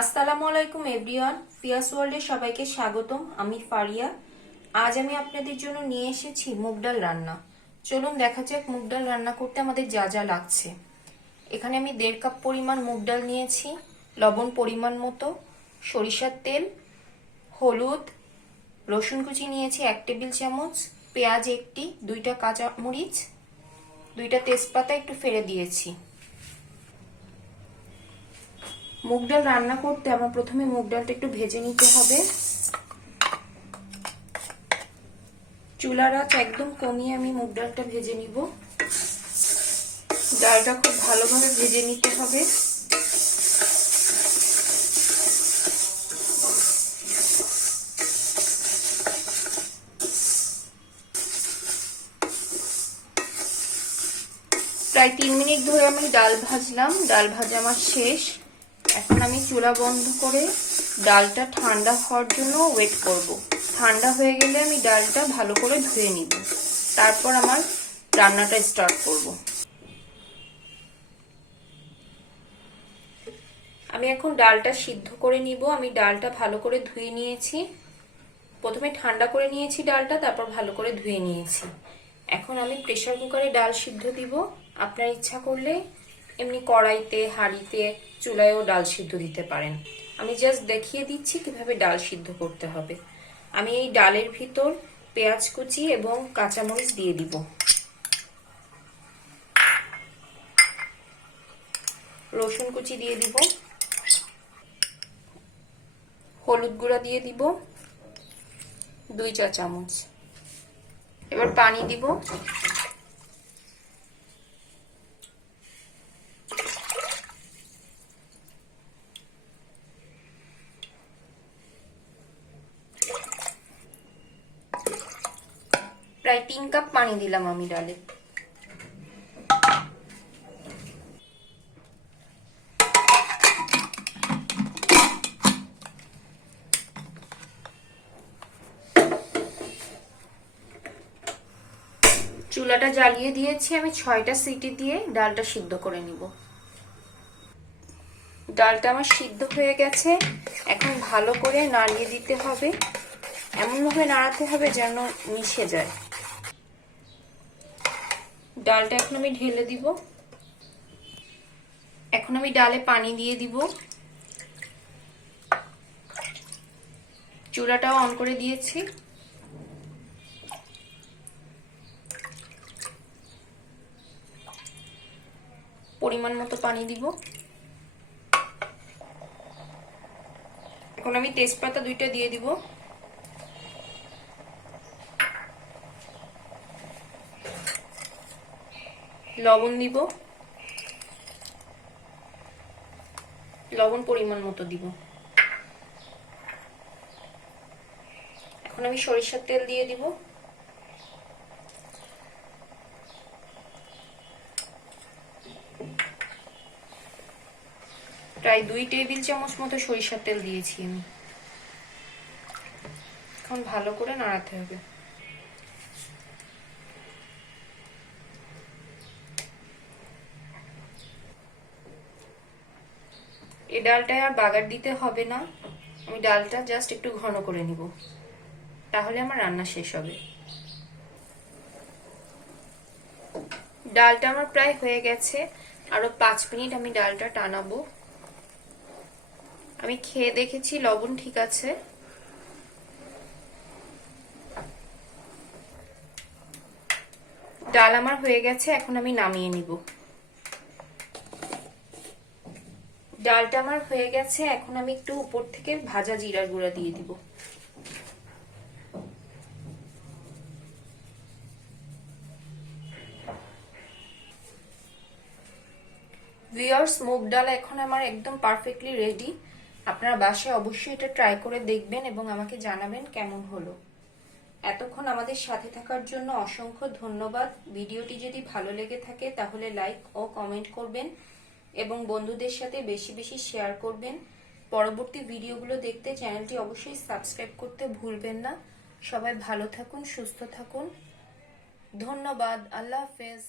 আসসালামুআলাইকুম everyone, পিয়াস ওয়ার্ল্ডে সবাইকে স্বাগতম। আমি ফারিয়া। আজ আমি আপনাদের জন্য নিয়ে এসেছি মুগ ডাল রান্না। চলুন দেখা যাক মুগ ডাল রান্না করতে আমাদের যা যা লাগছে। এখানে আমি 1.5 কাপ পরিমাণ মুগ ডাল নিয়েছি, লবণ পরিমাণ মতো, সরিষার তেল, হলুদ, রসুন কুচি নিয়েছি 1 টেবিল চামচ, পেঁয়াজ একটি, 2টা কাঁচা মরিচ, 2টা তেজপাতা একটু ফেড়ে দিয়েছি। মুগ ডাল রান্না করতে আমার প্রথমে মুগ ডালটা একটু ভেজে নিতে হবে। চুলার আঁচ একদম কমিয়ে আমি মুগ ডালটা ভেজে নিব। ডালটা খুব ভালোভাবে ভেজে নিতে হবে। প্রায় 3 মিনিট ধরে আমি ডাল ভাজলাম। ডাল ভাজা আমার শেষ। এখন আমি চুলা বন্ধ করে ডালটা ঠান্ডা হওয়ার জন্য ওয়েট করব। ঠান্ডা হয়ে গেলে আমি ডালটা ভালো করে ধুয়ে নিব, তারপর আমার রান্নাটা স্টার্ট করব। আমি এখন ডালটা সিদ্ধ করে নিব। আমি ডালটা ভালো করে ধুয়ে নিয়েছি। প্রথমে ঠান্ডা করে নিয়েছি ডালটা, তারপর ভালো করে ধুয়ে নিয়েছি। এখন আমি প্রেসার কুকারে ডাল সিদ্ধ দিব। আপনার ইচ্ছা করলে এমনি কড়াইতে, হাঁড়িতে, চুলায়ও ডাল সিদ্ধ দিতে পারেন। আমি জাস্ট দেখিয়ে দিচ্ছি কিভাবে ডাল সিদ্ধ করতে হবে। আমি এই ডালের ভিতর পেঁয়াজ কুচি এবং কাঁচামরিচ দিয়ে দিব। রসুন কুচি দিয়ে দিব। হলুদ গুঁড়া দিয়ে দিব 2 চা চামচ। এবার পানি দিব। প্রায় 3 কাপ পানি দিলাম আমি ডালে। চুলাটা জ্বালিয়ে দিয়েছি। আমি 6টা সিটি দিয়ে ডালটা সিদ্ধ করে নিব। ডালটা আমার সিদ্ধ হয়ে গেছে। এখন ভালো করে নাড়িয়ে দিতে হবে। এমনভাবে নাড়াতে হবে যেন মিশে যায়। ডালটা এখন আমি ঢেলে দিব। এখন আমি ডালে পানি দিয়ে দিব। চুলাটাও অন করে দিয়েছি। পরিমাণ মতো পানি দিব। এখন আমি তেজপাতা 2টা দিয়ে দিব। লবণ দিব। লবণ পরিমাণ মতো দিব। এখন আমি সরিষার তেল দিয়ে দিব। প্রায় 2 টেবিল চামচ মতো সরিষার তেল দিয়েছি আমি। এখন ভালো করে নাড়াতে হবে। এই ডালটায় আর বাগার দিতে হবে না। আমি ডালটা জাস্ট একটু ঘন করে নিব, তাহলে আমার রান্না শেষ হবে। ডালটা আমার প্রায় হয়ে গেছে। আরো 5 মিনিট আমি ডালটা টানাবো। আমি খেয়ে দেখেছি, লবণ ঠিক আছে। ডাল আমার হয়ে গেছে। এখন আমি নামিয়ে নিব। ডালটা আমার হয়ে গেছে। এখন আমি একটু উপর থেকে ভাজা জিরার গুঁড়া দিয়ে দিব। ভিউয়ার্স, মুগ ডাল এখন আমার একদম পারফেক্টলি রেডি। আপনারা বাসায় অবশ্যই এটা ট্রাই করে দেখবেন এবং আমাকে জানাবেন কেমন হলো। এতক্ষণ আমাদের সাথে থাকার জন্য অসংখ্য ধন্যবাদ। ভিডিওটি যদি ভালো লেগে থাকে তাহলে লাইক ও কমেন্ট করবেন এবং বন্ধুদের সাথে বেশি বেশি শেয়ার করবেন। পরবর্তী ভিডিওগুলো দেখতে চ্যানেলটি অবশ্যই সাবস্ক্রাইব করতে ভুলবেন না। সবাই ভালো থাকুন, সুস্থ থাকুন। ধন্যবাদ। আল্লাহ হাফেজ।